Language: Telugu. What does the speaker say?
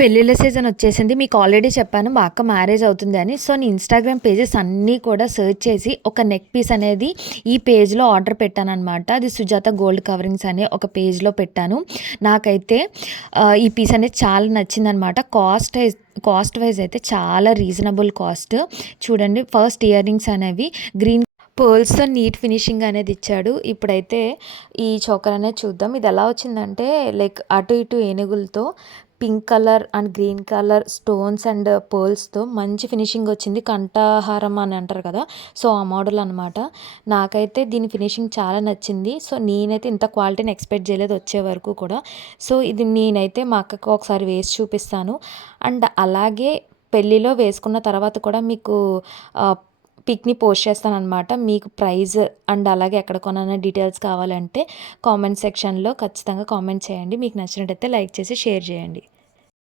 పెళ్ళిళ్ళ సీజన్ వచ్చేసింది. మీకు ఆల్రెడీ చెప్పాను మా అక్క మ్యారేజ్ అవుతుంది అని. సో, నేను ఇన్‌స్టాగ్రామ్ పేజెస్ అన్నీ కూడా సెర్చ్ చేసి ఒక నెక్ పీస్ అనేది ఈ పేజ్‌లో ఆర్డర్ పెట్టాననమాట. అది సుజాత గోల్డ్ కవరింగ్స్ అనే ఒక పేజ్‌లో పెట్టాను. నాకైతే ఈ పీస్ అనేది చాలా నచ్చిందనమాట. కాస్ట్ వైజ్ అయితే చాలా రీజనబుల్ కాస్ట్. చూడండి, ఫస్ట్ ఇయర్ రింగ్స్ అనేవి గ్రీన్ పర్ల్స్‌తో నీట్ ఫినిషింగ్ అనేది ఇచ్చాడు. ఇప్పుడైతే ఈ చోకర్ అనేది చూద్దాం. ఇది ఎలా వచ్చిందంటే లైక్ అటు ఇటు ఏనుగులతో pink colour and green colour stones and పర్ల్స్‌తో మంచి ఫినిషింగ్ వచ్చింది. కంఠహారం అని అంటారు కదా! సో, ఆ మోడల్ అనమాట. నాకైతే దీని ఫినిషింగ్ చాలా నచ్చింది. సో, నేనైతే ఇంత క్వాలిటీని ఎక్స్‌పెక్ట్ చేయలేదు వచ్చే వరకు కూడా. సో, ఇది నేనైతే మా అక్కకి ఒకసారి వేసి చూపిస్తాను. అండ్ అలాగే పెళ్ళిలో వేసుకున్న తర్వాత కూడా మీకు ఆహ్, పిక్‌ని పోస్ట్ చేస్తాననమాట. మీకు ప్రైజ్ అండ్ అలాగే ఎక్కడ కొన్నానో డీటెయిల్స్ కావాలంటే కామెంట్ సెక్షన్‌లో ఖచ్చితంగా కామెంట్ చేయండి. మీకు నచ్చినట్టయితే లైక్ చేసి షేర్ చేయండి.